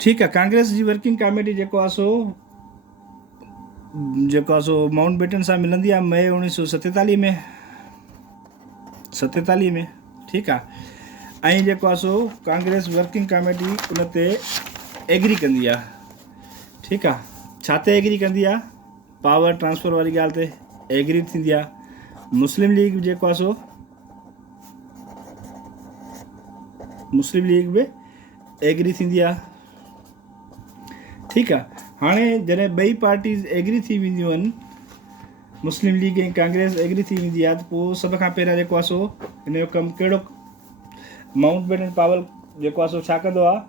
ठीक है। कांग्रेस जी working committee जेको आहे सो माउंटबेटन सां मिलंदी आहे मई 1947 में 47 में। ठीक आहे। ऐं जेको आहे सो कांग्रेस वर्किंग कमेटी उन ते एग्री कंदी आहे। ठीक आहे। छा ते एग्री कंदी आहे? पावर ट्रांसफर वारी ॻाल्हि ते एग्री थींदी आहे। मुस्लिम लीग जेको आहे सो मुस्लिम लीग बि एग्री थींदी आहे। ठीक आहे। हाणे जॾहिं ॿई पार्टीज़ एग्री थी वेंदियूं आहिनि, मुस्लिम लीग ऐं कांग्रेस एग्री थी वेंदी आहे, त पोइ सभ खां पहिरियां जेको आहे सो हिन जो कमु कहिड़ो, माउंटबेटन पावर जेको आहे सो छा कंदो आहे?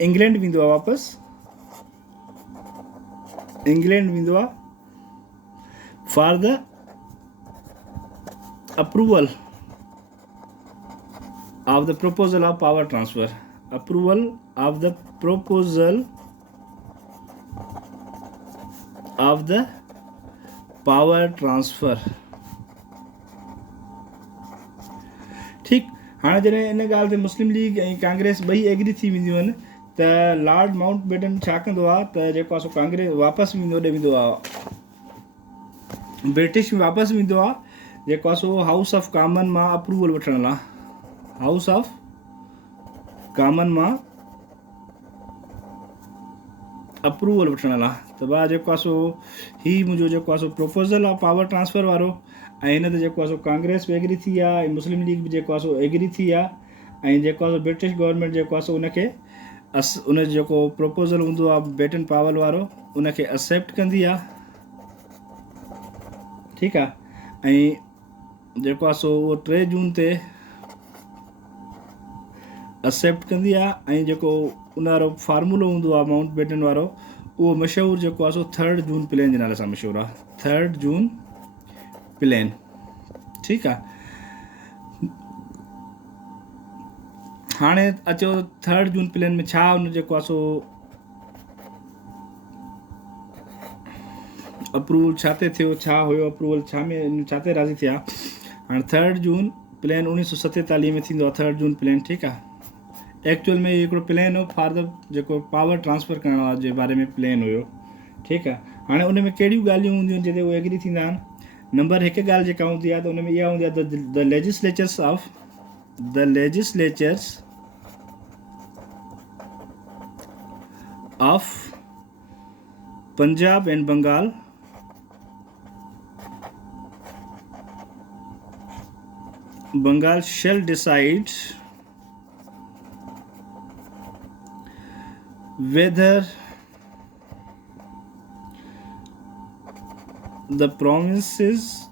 इंग्लैंड वेंदो आहे वापसि। इंग्लैंड वेंदो आहे for the approval of the proposal of power transfer. Approval of the proposal of the power transfer. ठीक। हाणे जॾहिं इन ॻाल्हि ते मुस्लिम लीग ऐं कांग्रेस ॿई एग्री थी वेंदियूं आहिनि, त लॉर्ड माउंटबेटन छा कंदो आहे त जेको आहे सो कांग्रेस वापसि वेंदो वेंदो आहे, ब्रिटिश में वापसि वेंदो आहे जेको आहे सो हाउस ऑफ कॉमन मां अप्रूवल वठण लाइ। हाउस ऑफ कॉमन मां अप्रूवल वठण लाइ। त भाउ जेको आहे सो हीउ मुंहिंजो जेको आहे सो प्रोपोज़ल आहे पावर ट्रांसफर वारो, ऐं हिन ते जेको आहे सो कांग्रेस बि एग्री थी आहे ऐं मुस्लिम लीग बि जेको आहे सो एग्री थी आहे। ऐं जेको आहे सो ब्रिटिश गवर्नमेंट जेको आहे सो उनखे उन जेको प्रोपोज़ल हूंदो आहे बेटन पावर वारो उनखे एक्सेप्ट कंदी आहे। ठीकु आहे। ऐं जेको आहे सो उहो 3 जून ते एक्सेप्ट कंदी आहे। ऐं जेको उन वारो फार्मूलो हूंदो आहे माउंटबेटन वारो, उहो मशहूरु जेको आहे सो 3 जून प्लेन जे नाले सां मशहूरु आहे। 3 जून प्लेन। ठीकु आहे। हाणे अचो 3 जून प्लेन में छा उन जेको आहे सो अप्रूवल छा ते थियो, छा हुयो अप्रूवल, छा ते राज़ी थिया। हाणे 3 जून प्लेन 1947 में थींदो आहे। 3 जून प्लेन। ठीकु आहे। एक्चुअल में हिकिड़ो प्लेन हो फॉर द जेको पावर ट्रांसफर करण जे बारे में प्लेन हुयो। ठीकु आहे। हाणे उन में कहिड़ियूं ॻाल्हियूं हूंदियूं आहिनि जिते उहे एग्री थींदा आहिनि? नंबर 1 ॻाल्हि जेका हूंदी आहे त उन में इहा हूंदी आहे the legislatures of Punjab and Bengal shall decide whether the provinces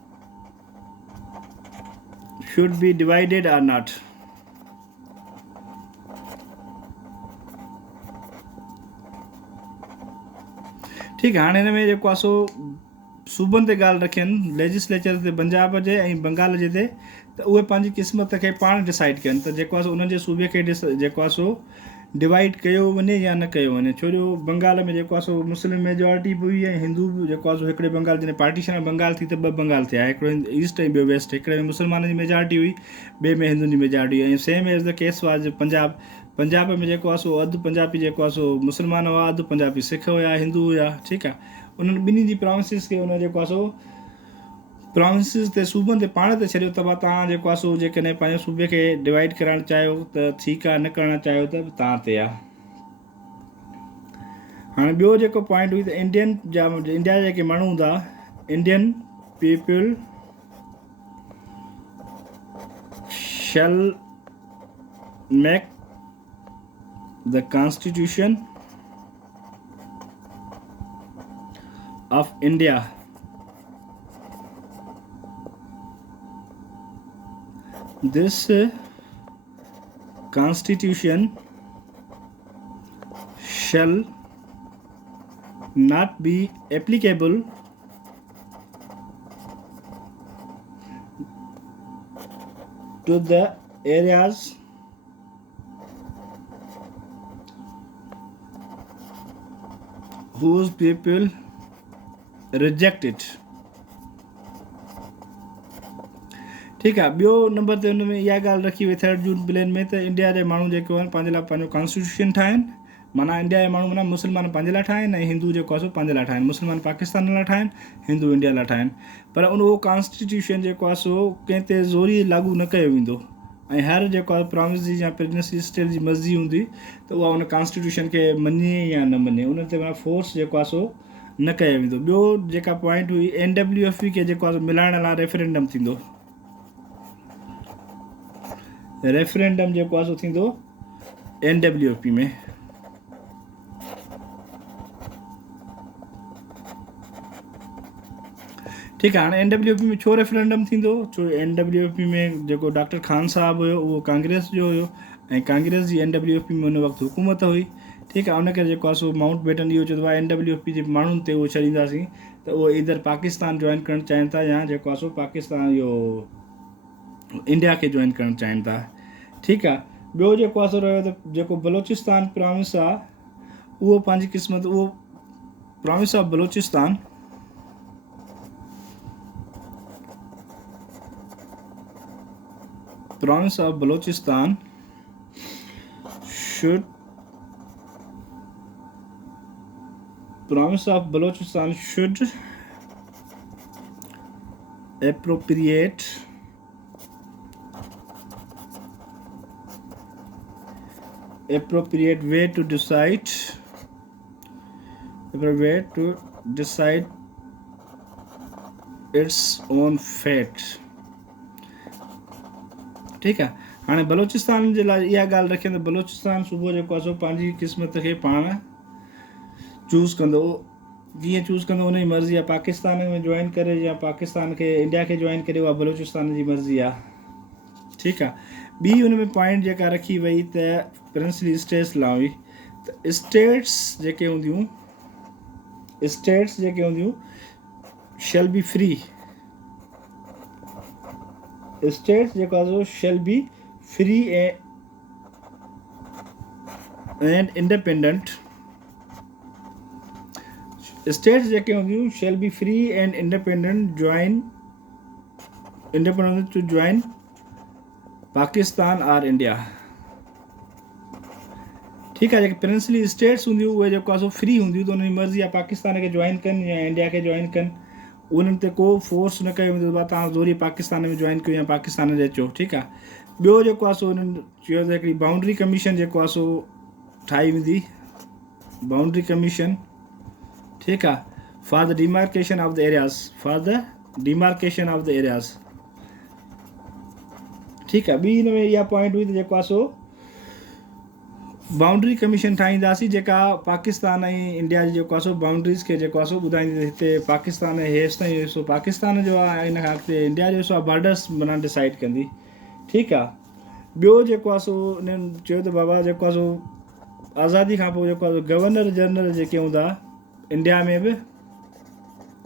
should be divided or not. ठीक है। हाणे हिन में जेको आहे सो सूबनि ते ॻाल्हि रखियनि, लेजिस्लेचर ते पंजाब जे ऐं बंगाल जे ते, त उहे पंहिंजी क़िस्मत खे पाण डिसाइड कनि त जेको आहे सो उन्हनि जे सूबे खे जेको आहे सो डिवाइड कयो वञे या न कयो वञे। छो जो बंगाल में जेको आहे सो मुस्लिम मेजॉरिटी बि हुई ऐं हिंदू बि जेको आहे सो हिकिड़े बंगाल जॾहिं पार्टीशन ऑफ बंगाल थी त 2 बंगाल थिया, हिकिड़ो ईस्ट ऐं ॿियो वेस्ट। हिकिड़े में मुस्लमाननि जी मेजॉरिटी हुई, ॿिए में हिंदुनि जी मेजॉरिटी हुई। ऐं same as the case was Punjab में जेको आहे सो अधु पंजाबी जेको आहे सो मुस्लमान हुआ, अधु पंजाबी सिख हुया, हिंदू हुया। ठीकु आहे। उन्हनि ॿिन्ही जी प्रोविंसिस खे उन जेको आहे सो प्रोविंसिस ते सूबनि ते पाण ते छॾियो त तव्हां जेको आहे सो जेकॾहिं पंहिंजे सूबे खे डिवाइड करणु चाहियो त ठीकु आहे, न करणु चाहियो त तव्हां ते आहे। हाणे ॿियो जेको पॉइंट हुई त इंडिया जा जेके माण्हू हूंदा, Indian people shell make the constitution of India this constitution shall not be applicable to the areas whose people reject it. ठीकु आहे। ॿियो नंबर ते हुन में इहा ॻाल्हि रखी वई 3 जून प्लेन में त इंडिया जे माण्हू जेके आहिनि पंहिंजे लाइ पंहिंजो कॉन्स्टिट्यूशन ठाहिनि माना इंडिया जा माण्हू माना मुस्लमान पंहिंजे लाइ ठाहिनि ऐं हिंदू जेको आहे सो पंहिंजे लाइ ठाहिनि, मुस्लमान पाकिस्तान लाइ ठाहिनि, हिंदू इंडिया लाइ ठाहिनि। पर उहो कॉन्स्टिट्यूशन जेको आहे सो कंहिं ते ज़ोरी लागू न कयो वेंदो, ऐं हर जेको आहे प्रॉविंस जी या प्रेसिडेंसी स्टेट जी मर्ज़ी हूंदी त उहा उन कॉन्स्टिट्यूशन खे मञे या न मञे, उन ते माना फोर्स जेको आहे सो न कयो वेंदो। ॿियो जेका पॉइंट हुई NWFP खे जेको आहे मिलाइण लाइ रेफरेंडम थींदो, रेफरेंडम जेको आहे सो थींदो NWFP में। ठीकु आहे, हाणे NWFP में छो रेफरेंडम थींदो, छो NWFP में जेको डॉक्टर खान साहिबु हुयो उहो कांग्रेस जो हुयो ऐं कांग्रेस जी NWFP में हुन वक़्तु हुकूमत हुई। ठीकु आहे, उन करे जेको आहे सो माउंट बेटन इहो चवंदो आहे NWFP जे माण्हुनि ते उहो छॾींदासीं त उहो इधर पाकिस्तान जॉइन करणु चाहिनि था या जेको आहे सो पाकिस्तान इहो इंडिया खे जॉइन करणु चाहिनि था। ठीकु आहे, ॿियो जेको आहे सो रहियो त जेको बलोचिस्तान प्रोविंस आहे उहो पंहिंजी क़िस्मत, उहो province of Balochistan province of Balochistan should appropriate way to decide its own fate। ठीकु आहे, हाणे बलोचिस्तान जे लाइ इहा ॻाल्हि रखे त बलोचिस्तान सूबो जेको आहे सो पंहिंजी क़िस्मत खे पाण चूज़ कंदो, कीअं चूज़ कंदो उन जी मर्ज़ी आहे, पाकिस्तान में जॉइन करे या पाकिस्तान खे इंडिया खे जॉइन करे, उहा बलोचिस्तान जी मर्ज़ी आहे। ठीकु आहे, ॿी हुन में पॉइंट जेका रखी वई त प्रिंसली स्टेट्स लाइ हुई, त स्टेट्स जेके हूंदियूं शैल बी फ्री, स्टेट्स जेको आहे सो shall be free and independent, states जेके हूंदियूं shall be free and independent to join Pakistan और इंडिया। ठीकु आहे, जेके प्रिंसली स्टेट्स हूंदियूं उहे जेको आहे सो फ्री हूंदियूं त उन जी मर्ज़ी आहे पाकिस्तान खे जॉइन कनि या इंडिया खे जॉइन कनि, उन्हनि ते को फोर्स न कयो वेंदो आहे तव्हां ज़ोरी पाकिस्तान में जॉइन कयो या पाकिस्तान जे अचो। ठीकु आहे, ॿियो जेको आहे सो उन्हनि चयो त हिकिड़ी बाउंड्री कमीशन जेको आहे सो ठाही वेंदी, बाउंड्री कमीशन। ठीकु आहे, for the demarcation of the areas. ठीकु आहे, ॿी हिन में इहा पॉइंट हुई त जेको आहे सो बाउंड्री कमीशन ठाहींदासीं जेका पाकिस्तान ऐं इंडिया जी जेको आहे सो बाउंड्रीज़ खे जेको आहे सो ॿुधाईंदी, हिते पाकिस्तान हेसि ताईं हिसो पाकिस्तान जो आहे, इन खां अॻिते इंडिया जो हिसो आहे, बॉर्डर्स माना डिसाइड कंदी। ठीकु आहे, ॿियो जेको आहे सो इन्हनि चयो त बाबा जेको आहे सो आज़ादी खां पोइ जेको आहे सो गवर्नर जनरल जेके हूंदा इंडिया में बि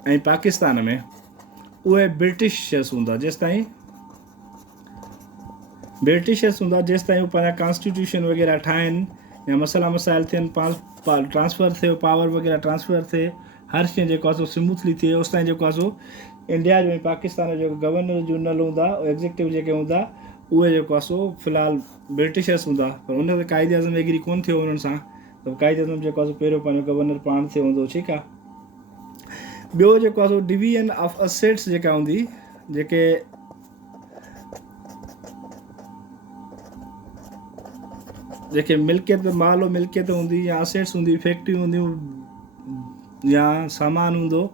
ऐं पाकिस्तान में उहे ब्रिटिशर्स हूंदा, जेसिताईं उहे पंहिंजा कॉन्स्टिट्यूशन वग़ैरह ठाहिनि या मसइला मसाइल थियनि, ट्रांसफ़र थियो, पावर वग़ैरह ट्रांसफ़र थिए, हर शइ जेको आहे सो स्मूथली थिए, उस ताईं जेको आहे सो इंडिया जो ऐं पाकिस्तान जो जेको गवर्नर जनरल हूंदा, एग्जीक्यूटिव जेके हूंदा उहे जेको आहे सो फ़िलहालु ब्रिटिशर्स हूंदा। पर उन ते क़ाइदे आज़म एग्री कोन थियो उन्हनि सां, त क़ाइदे आज़म जेको आहे सो पहिरियों पंहिंजो गवर्नर पाण थियो हूंदो। ठीकु आहे, ॿियो जेको आहे सो डिवीजन ऑफ असेट्स जेका हूंदी, जेके मिल्कियत माल मिल्कियत हूंदी या असेट्स हूंदी, फैक्ट्रियूं हूंदियूं या सामान हूंदो,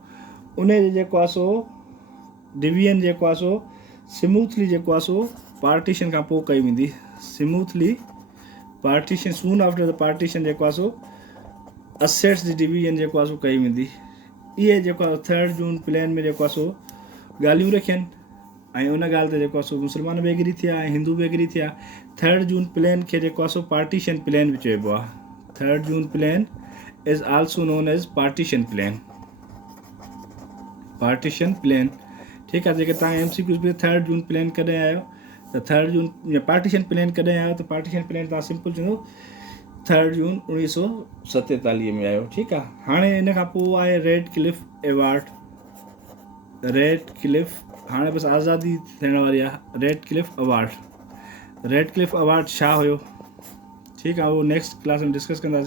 उन जो जेको आहे सो डिवीजन जेको आहे सो स्मूथली जेको आहे सो पार्टीशन खां पोइ कई वेंदी, smoothly partition soon after the partition जेको आहे सो असेट्स जी डिवीजन जेको आहे सो कई वेंदी। इहे जेको आहे 3 जून प्लान में जेको आहे सो ॻाल्हियूं रखियनि ऐं उन ॻाल्हि ते जेको आहे सो मुस्लमान बि एग्री थिया ऐं हिंदू बि एग्री थिया। 3 जून प्लान खे जेको आहे सो पार्टीशन प्लान बि चइबो आहे। 3 June plan is also known as partition plan. ठीकु आहे, जेके तव्हां MCQ में 3 जून प्लान कॾहिं आयो त 3 जून या पार्टीशन प्लान कॾहिं आयो त पार्टीशन प्लान तव्हां सिंपल चवंदो 3 जून 1947 में आयो। ठीकु आहे, हाणे इन खां पोइ आहे रेड क्लिफ अवार्ड। हाणे बसि आज़ादी थियण वारी आहे। रेड क्लिफ अवार्ड छा हुयो? ठीकु आहे, उहो नेक्स्ट क्लास में डिस्कस कंदासीं।